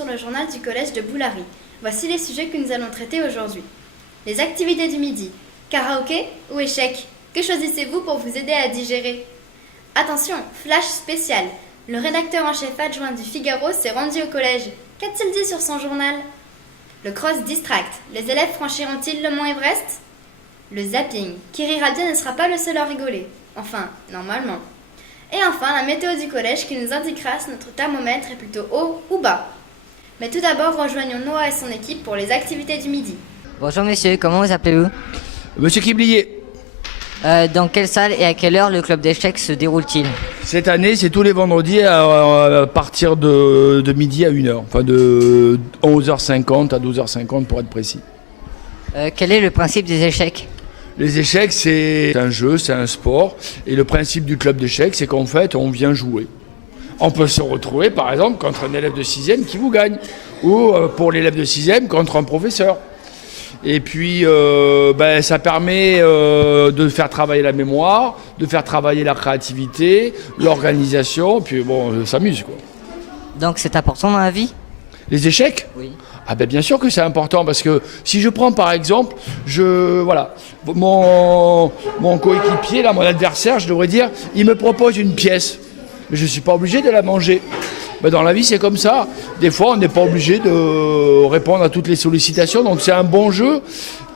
sur le journal du collège de Boulary. Voici les sujets que nous allons traiter aujourd'hui. Les activités du midi. Karaoké ou échec? Que choisissez-vous pour vous aider à digérer? Attention, flash spécial. Le rédacteur en chef adjoint du Figaro s'est rendu au collège. Qu'a-t-il dit sur son journal? Le cross distract. Les élèves franchiront-ils le mont Everest? Le zapping. Qui rira bien ne sera pas le seul à rigoler. Enfin, normalement. Et enfin, la météo du collège qui nous indiquera si notre thermomètre est plutôt haut ou bas. Mais tout d'abord, rejoignons Noah et son équipe pour les activités du midi. Bonjour messieurs, comment vous appelez-vous? Monsieur Kiblier. Dans quelle salle et à quelle heure le club d'échecs se déroule-t-il? Cette année, c'est tous les vendredis à partir de midi à 1h. Enfin de 11h50 à 12h50 pour être précis. Quel est le principe des échecs? Les échecs, c'est un jeu, c'est un sport. Et le principe du club d'échecs, c'est qu'en fait, on vient jouer. On peut se retrouver, par exemple, contre un élève de 6e qui vous gagne. Ou pour l'élève de 6e, contre un professeur. Et puis, ça permet de faire travailler la mémoire, de faire travailler la créativité, l'organisation. Puis bon, on s'amuse, quoi. Donc c'est important dans la vie? Les échecs? Oui. Ah ben bien sûr que c'est important parce que si je prends par exemple, mon coéquipier, là, mon adversaire, je devrais dire, il me propose une pièce, mais je ne suis pas obligé de la manger. Ben dans la vie c'est comme ça, des fois on n'est pas obligé de répondre à toutes les sollicitations, donc c'est un bon jeu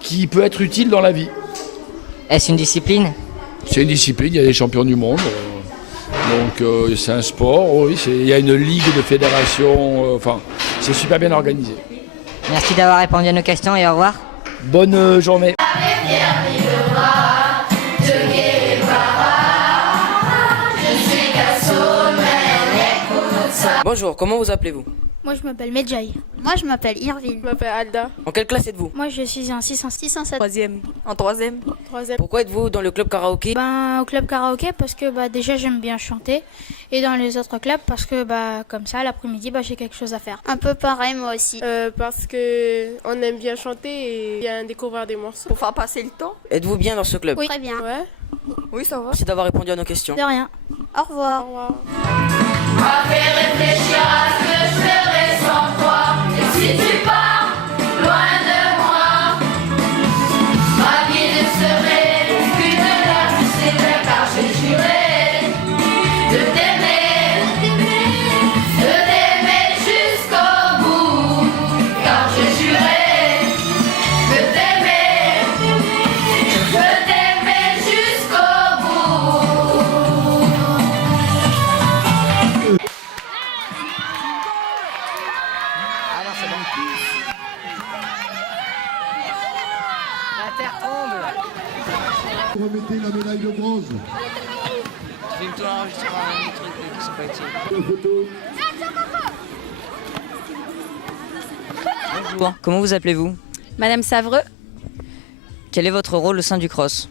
qui peut être utile dans la vie. Est-ce une discipline? C'est une discipline, il y a des champions du monde. Donc c'est un sport, oui, il y a une ligue de fédération, c'est super bien organisé. Merci d'avoir répondu à nos questions et au revoir. Bonne journée. Bonjour, comment vous appelez-vous? Moi, je m'appelle Medjay. Moi, je m'appelle Irvine. Je m'appelle Alda. En quelle classe êtes-vous? Moi, je suis en 607. Troisième. En troisième. Pourquoi êtes-vous dans le club karaoké? Au club karaoké parce que déjà j'aime bien chanter, et dans les autres clubs parce que comme ça l'après-midi j'ai quelque chose à faire. Un peu pareil, moi aussi. Parce que on aime bien chanter et bien découvrir des morceaux. Pour faire passer le temps. Êtes-vous bien dans ce club? Oui, très bien. Ouais. Oui, ça va. Merci d'avoir répondu à nos questions. De rien. Au revoir. Au revoir. M'a fait réfléchir à ce que je ferais sans toi. Et si tu pars loin de moi, ma vie ne serait qu'une larme sévère, car j'ai juré de t'aimer jusqu'au bout, car j'ai juré de t'aimer jusqu'au bout. La terre tombe. Remettez la médaille de bronze. Je vais me tourner enregistrer un truc qui s'est pas utile. Photo. Bonjour, comment vous appelez-vous? Madame Savreux. Quel est votre rôle au sein du cross?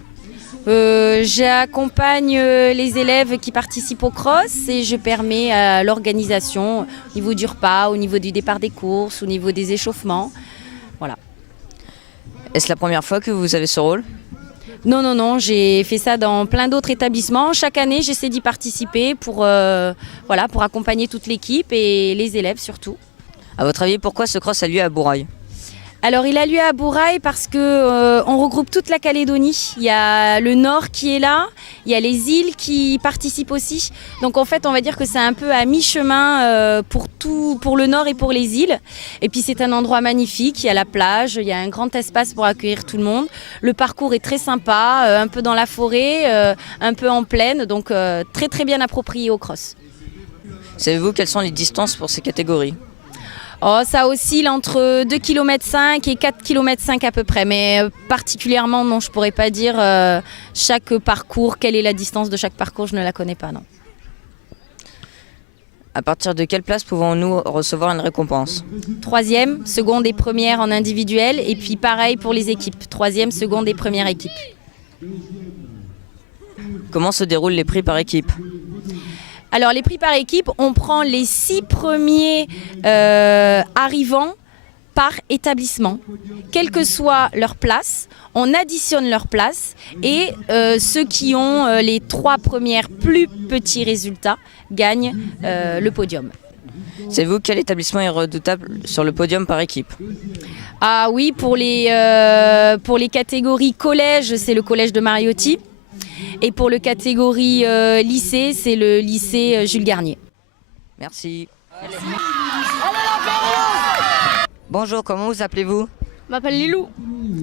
J'accompagne les élèves qui participent au cross et je permets à l'organisation au niveau du repas, au niveau du départ des courses, au niveau des échauffements. Voilà. Est-ce la première fois que vous avez ce rôle? Non, j'ai fait ça dans plein d'autres établissements. Chaque année, j'essaie d'y participer pour accompagner toute l'équipe et les élèves surtout. À votre avis, pourquoi ce cross a lieu à Bourail? Alors il a lieu à Bourail parce que on regroupe toute la Calédonie. Il y a le nord qui est là, il y a les îles qui participent aussi. Donc en fait on va dire que c'est un peu à mi-chemin pour le nord et pour les îles. Et puis c'est un endroit magnifique, il y a la plage, il y a un grand espace pour accueillir tout le monde. Le parcours est très sympa, un peu dans la forêt, un peu en plaine, donc très très bien approprié au cross. Savez-vous quelles sont les distances pour ces catégories? Ça oscille entre 2,5 km et 4,5 km à peu près, mais particulièrement, non, je ne pourrais pas dire chaque parcours, quelle est la distance de chaque parcours, je ne la connais pas, non. À partir de quelle place pouvons-nous recevoir une récompense? 3e, seconde et première en individuel, et puis pareil pour les équipes, 3e, seconde et première équipe. Comment se déroulent les prix par équipe? Alors les prix par équipe, on prend les 6 premiers arrivants par établissement, quelle que soit leur place, on additionne leur place et ceux qui ont les 3 premiers plus petits résultats gagnent le podium. Savez-vous quel établissement est redoutable sur le podium par équipe? Ah oui, pour les catégories collège, c'est le collège de Mariotti. Et pour le catégorie lycée, c'est le lycée Jules Garnier. Merci. Bonjour, comment vous appelez-vous? Je m'appelle Lilou.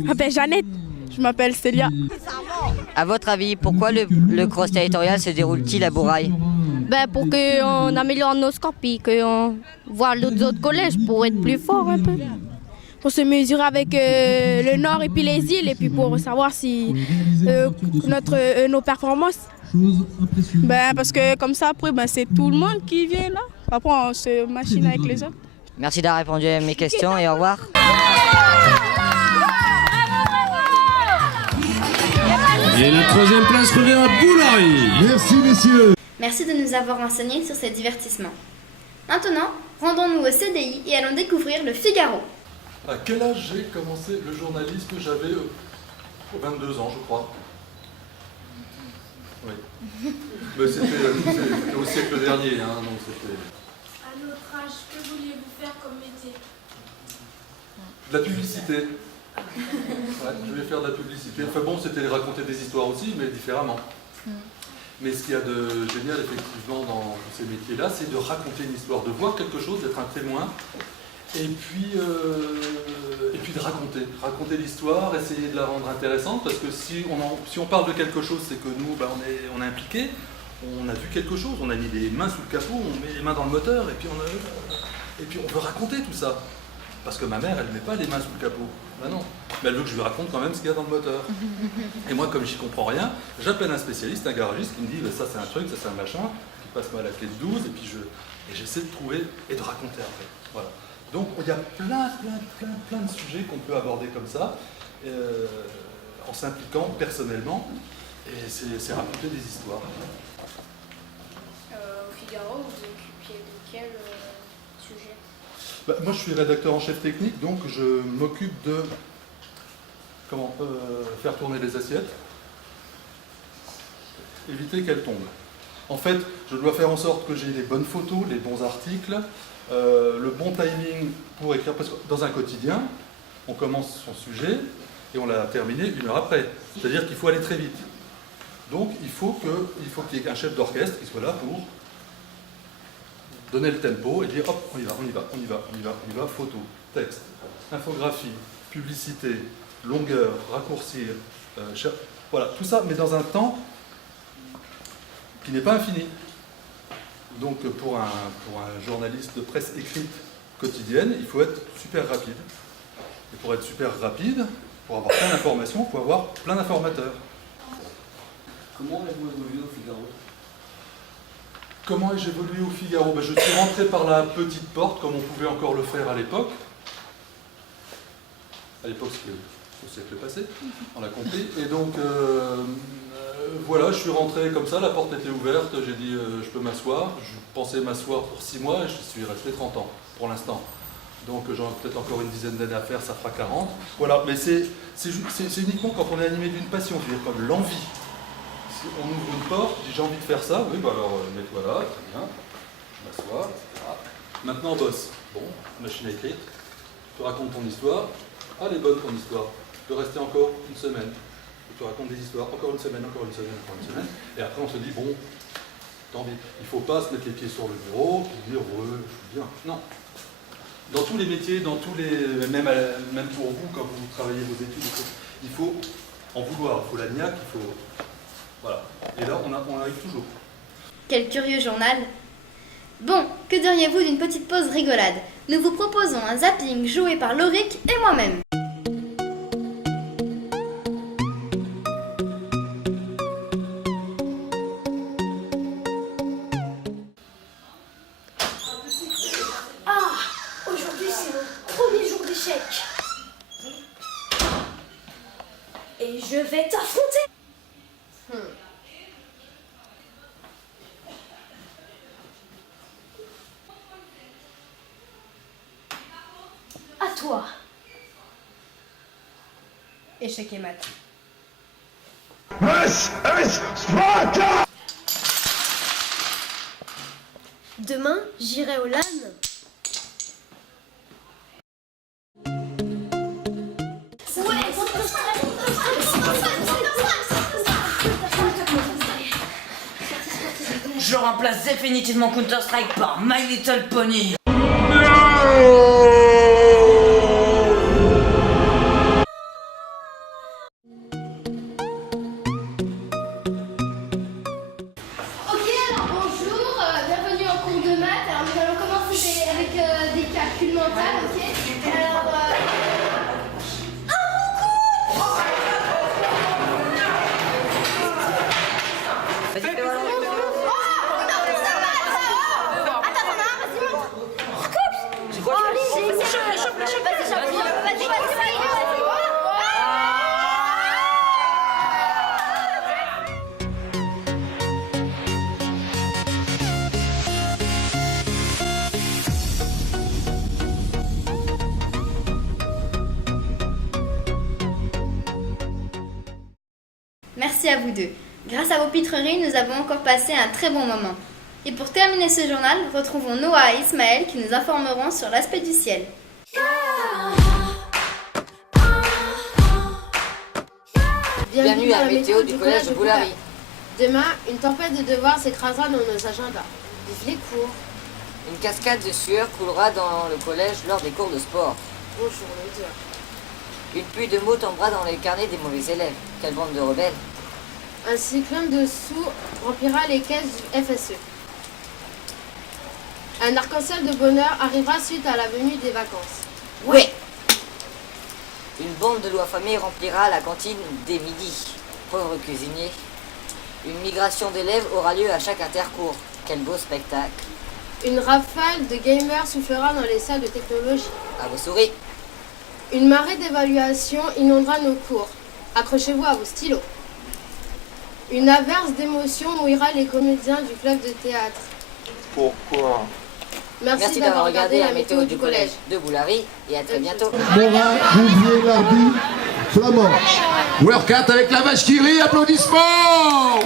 Je m'appelle Jeannette. Je m'appelle Célia. À votre avis, pourquoi le cross territorial se déroule-t-il à Bourail? Pour qu'on améliore nos scores, puis qu'on voit les autres collèges pour être plus fort un peu. Pour se mesurer avec le nord et puis les îles, et puis pour savoir si nos performances. Parce que comme ça, après, c'est tout le monde qui vient là. Après, on se machine avec les autres. Merci d'avoir répondu à mes questions et au revoir. Et la troisième place revient à Boulary. Merci messieurs. Merci de nous avoir renseigné sur ces divertissements. Maintenant, rendons-nous au CDI et allons découvrir le Figaro. À quel âge j'ai commencé le journalisme? J'avais 22 ans, je crois. Oui. Mais c'était au siècle dernier, donc c'était... À notre âge, que vouliez-vous faire comme métier? De la publicité. Ouais, je voulais faire de la publicité. Enfin bon, c'était raconter des histoires aussi, mais différemment. Mais ce qu'il y a de génial, effectivement, dans ces métiers-là, c'est de raconter une histoire, de voir quelque chose, d'être un témoin, et puis de raconter l'histoire, essayer de la rendre intéressante, parce que si on parle de quelque chose, c'est que nous, on est impliqués, on a vu quelque chose, on a mis les mains sous le capot, on met les mains dans le moteur, et puis on veut raconter tout ça. Parce que ma mère, elle ne met pas les mains sous le capot. Ben non. Mais elle veut que je lui raconte quand même ce qu'il y a dans le moteur. Et moi, comme j'y comprends rien, j'appelle un spécialiste, un garagiste, qui me dit ça c'est un truc, ça c'est un machin, qui passe-moi à la clé de 12, et puis j'essaie de trouver et de raconter après. Voilà. Donc il y a plein de sujets qu'on peut aborder comme ça, en s'impliquant personnellement, et c'est raconter des histoires. Au Figaro, vous vous occupiez de quel sujet? Moi je suis rédacteur en chef technique, donc je m'occupe de faire tourner les assiettes, éviter qu'elles tombent. En fait, je dois faire en sorte que j'ai les bonnes photos, les bons articles, le bon timing pour écrire, parce que dans un quotidien, on commence son sujet et on l'a terminé 1 heure après. C'est-à-dire qu'il faut aller très vite. Donc il faut qu'il y ait un chef d'orchestre qui soit là pour donner le tempo et dire hop, on y va, photo, texte, infographie, publicité, longueur, raccourcir, voilà, tout ça, mais dans un temps qui n'est pas infini. Donc pour un journaliste de presse écrite quotidienne, il faut être super rapide. Et pour être super rapide, pour avoir plein d'informations, il faut avoir plein d'informateurs. Comment avez-vous évolué au Figaro? Comment ai-je évolué au Figaro? Je suis rentré par la petite porte, comme on pouvait encore le faire à l'époque. À l'époque, c'était au siècle passé, on l'a compris. Et donc, voilà, je suis rentré comme ça, la porte était ouverte, j'ai dit je peux m'asseoir. Je pensais m'asseoir pour 6 mois et je suis resté 30 ans pour l'instant. Donc j'en ai peut-être encore une dizaine d'années à faire, ça fera 40. Voilà, mais c'est uniquement quand on est animé d'une passion, c'est-à-dire comme l'envie. Si on ouvre une porte, je dis j'ai envie de faire ça, oui, alors mets-toi là, très bien, je m'assois, etc. Maintenant on bosse. Bon, machine à écrire, tu racontes ton histoire, elle est bonne ton histoire, tu peux rester encore une semaine. Tu racontes des histoires, encore une semaine, encore une semaine, encore une semaine, et après on se dit, bon, tant pis, il ne faut pas se mettre les pieds sur le bureau, et dire, ouais, je suis bien. Non. Dans tous les métiers, même pour vous, quand vous travaillez vos études, il faut en vouloir, il faut la niaque, il faut... Voilà. Et là, on arrive toujours. Quel curieux journal! Bon, que diriez-vous d'une petite pause rigolade? Nous vous proposons un zapping joué par Lauric et moi-même. Aujourd'hui, c'est mon premier jour d'échec. Et je vais t'affronter. À toi. Échec et mat. Demain, j'irai au LAN. Je remplace définitivement Counter-Strike par My Little Pony. Ok, alors bonjour, bienvenue en cours de maths. Alors nous allons commencer avec des calculs mentaux, ok? Alors, Merci à vous deux. Grâce à vos pitreries, nous avons encore passé un très bon moment. Et pour terminer ce journal, retrouvons Noah et Ismaël qui nous informeront sur l'aspect du ciel. Bienvenue à la météo du collège de Boulary. Demain, une tempête de devoirs s'écrasera dans nos agendas. Vive les cours. Une cascade de sueur coulera dans le collège lors des cours de sport. Bonjour, l'odeur. Une pluie de mots tombera dans les carnets des mauvais élèves. Quelle bande de rebelles. Un cyclone de sous remplira les caisses du FSE. Un arc-en-ciel de bonheur arrivera suite à la venue des vacances. Oui. Une bande de lois familles remplira la cantine dès midi. Pauvre cuisinier. Une migration d'élèves aura lieu à chaque intercours. Quel beau spectacle. Une rafale de gamers soufflera dans les salles de technologie. À vos souris. Une marée d'évaluation inondera nos cours. Accrochez-vous à vos stylos. Une averse d'émotion mouillera les comédiens du club de théâtre. Pourquoi? Merci d'avoir regardé la météo du collège de Boulary et à très bientôt. Morin, Bouvier, Lardy, Flamand. Workout avec la vache qui rit, applaudissements.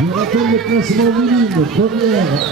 Je rappelle le classement minime. Première.